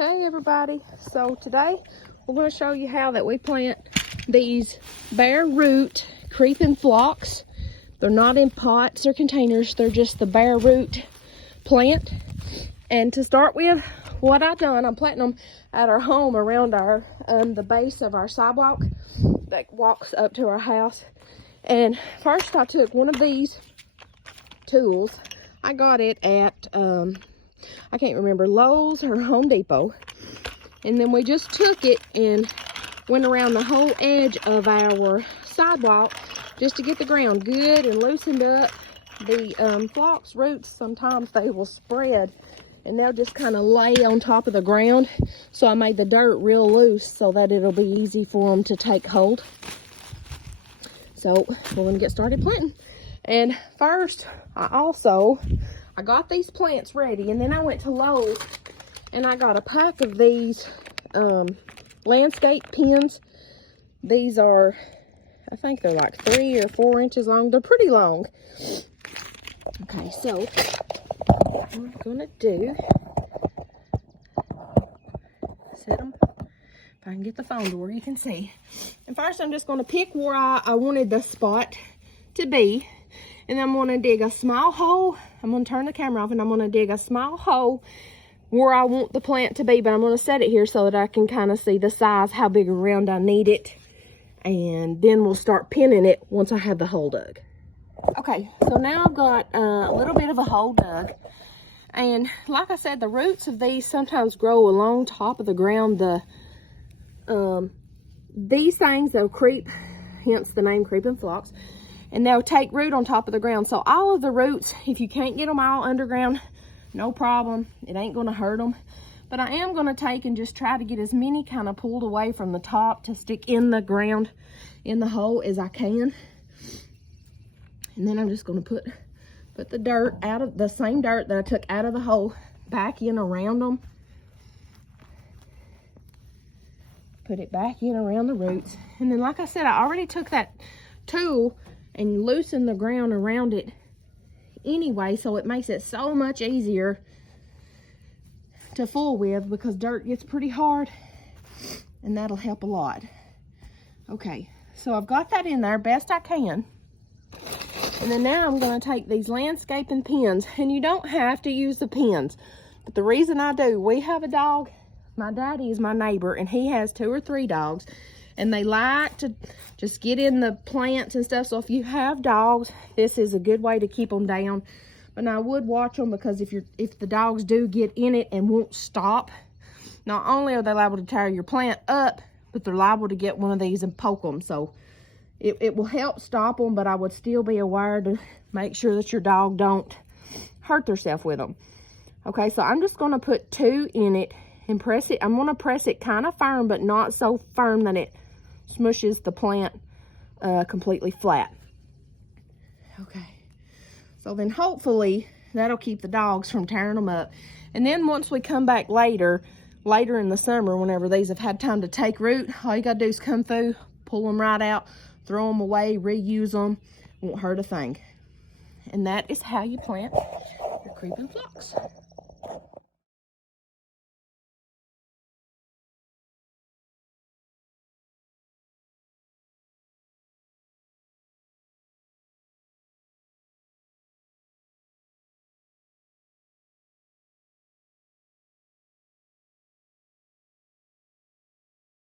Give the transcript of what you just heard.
Hey everybody, so today we're going to show you how that we plant these bare root creeping phlox. They're not in pots or containers, they're just the bare root plant. And to start with, what I've done, I'm planting them at our home around our the base of our sidewalk that walks up to our house. And first I took one of these tools. I got it at I can't remember, Lowe's or Home Depot. And then we just took it and went around the whole edge of our sidewalk just to get the ground good and loosened up. The phlox roots, sometimes they will spread and they'll just kind of lay on top of the ground. So I made the dirt real loose so that it'll be easy for them to take hold. So we're going to get started planting. And first, I got these plants ready, and then I went to Lowe's and I got a pack of these landscape pins. These are, I think they're like 3 or 4 inches long. They're pretty long. Okay, so what I'm gonna do, set them, if I can get the phone to where you can see. And first I'm just gonna pick where I wanted the spot to be. And I'm going to dig a small hole. I'm going to turn the camera off and I'm going to dig a small hole where I want the plant to be. But I'm going to set it here so that I can kind of see the size, how big around I need it. And then we'll start pinning it once I have the hole dug. Okay, so now I've got a little bit of a hole dug. And like I said, the roots of these sometimes grow along top of the ground. These things, they'll creep, hence the name creeping phlox. And they'll take root on top of the ground. So all of the roots, if you can't get them all underground, no problem. It ain't gonna hurt them. But I am gonna take and just try to get as many kind of pulled away from the top to stick in the ground, in the hole as I can. And then I'm just gonna put the dirt out of, the same dirt that I took out of the hole, back in around them. Put it back in around the roots. And then like I said, I already took that tool and loosen the ground around it anyway, so it makes it so much easier to fool with, because dirt gets pretty hard, and that'll help a lot. Okay, so I've got that in there best I can. And then now I'm going to take these landscaping pins, and you don't have to use the pins, but the reason I do, we have a dog. My daddy is my neighbor, and he has 2 or 3 dogs. And they like to just get in the plants and stuff. So if you have dogs, this is a good way to keep them down. But now I would watch them, because if the dogs do get in it and won't stop, not only are they liable to tear your plant up, but they're liable to get one of these and poke them. So it will help stop them, but I would still be aware to make sure that your dog don't hurt themselves with them. Okay, so I'm just going to put 2 in it and press it. I'm going to press it kind of firm, but not so firm that it smushes the plant completely flat. Okay, so then hopefully that'll keep the dogs from tearing them up. And then once we come back later in the summer, whenever these have had time to take root, all you gotta do is come through, pull them right out, throw them away, reuse them, won't hurt a thing. And that is how you plant your creeping phlox.